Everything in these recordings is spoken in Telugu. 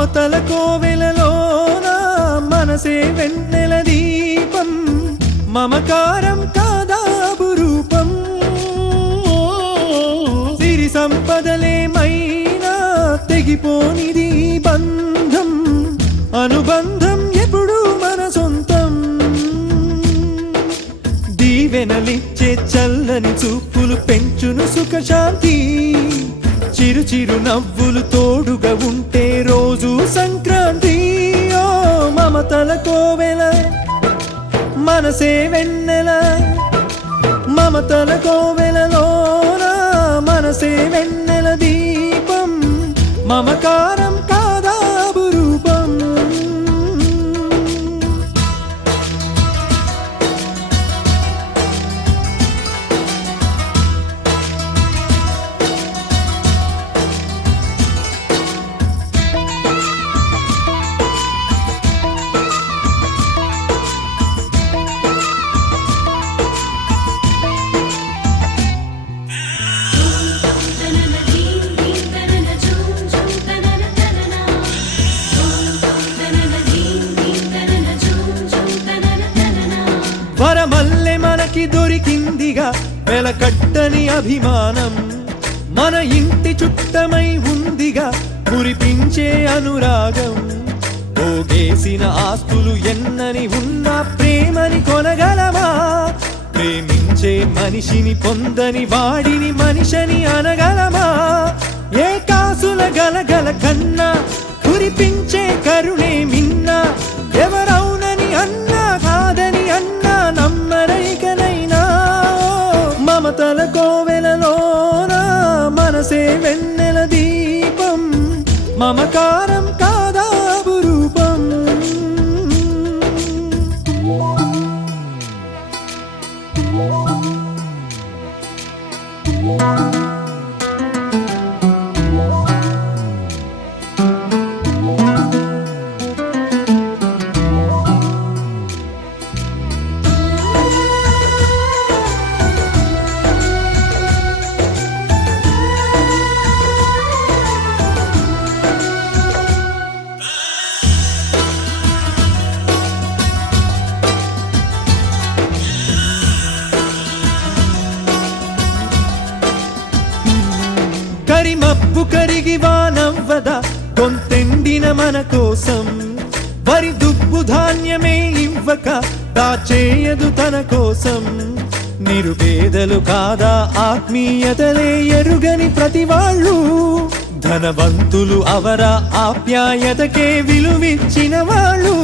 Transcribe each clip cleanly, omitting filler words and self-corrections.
మమతల కోవెలలోన మనసే వెన్నెల దీపం మమకారం కాదా అపురూపం సిరి సంపదలేమైనా తెగిపోనిది బంధం అనుబంధం ఎప్పుడు మన సొంతం దీవెనలిచ్చే చల్లని చూపులు పెంచును సుఖశాంతి చిరు చిరు నవ్వులు తోడుగా ఉంటే రోజు సంక్రాంతి ఓ మమతల కోవెల మనసే వెన్నెల మమతల కోవెలలోన మనసే వెన్నెల దీపం మమకారం కాదా అపురూపం వరమల్లె మనకి దొరికిందిగా వెలకట్టని అభిమానం మన ఇంటి చుట్టమై ఉందిగా కురిపించే అనురాగం పోగేసిన ఆస్తులు ఎన్నని ఉన్నా ప్రేమని కొనగలమా ప్రేమించే మనిషిని పొందని వాడిని మనిషిని అనగలమా ఏ కాసుల గలగల కన్నా కురిపించే కరుణే మిన్నా ఎవరవునని అన్నా కాదని అన్నా నమ్మరైకనైనా మమతల కోవెలలోన మనసే వెన్నెల దీపం మమకారం కాదా అపురూపం కరిమప్పు కరిగి వానవ్వదా కొంతెండిన మన కోసం వరి దుబ్బు ధాన్యమే ఇవ్వక దాచేయదు తన కోసం నిరుపేదలు కాదా ఆత్మీయతలే ఎరుగని ప్రతి వాళ్ళు ధనవంతులు అవర ఆప్యాయతకే విలువిచ్చిన వాళ్ళు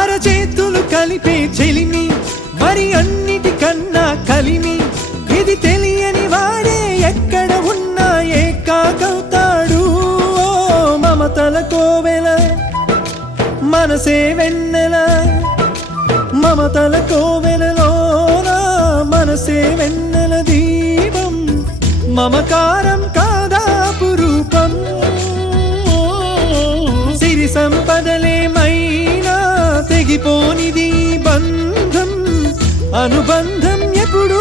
అరచేతులు కలిపే చెలిమి మరి అన్నిటికన్నా కలిమి ఇది తెలియని వాడే ఎక్కడ ఉన్నా ఏకాకవుతాడు ఓ మమతల కోవెల మనసే వెన్నెల మమతల కోవెలలోన మనసే వెన్నెల దీపం మమకారం కాదా అపురూపం సిరి సంపదలేమైనా తెగిపోనిది బంధం అనుబంధం ఎప్పుడు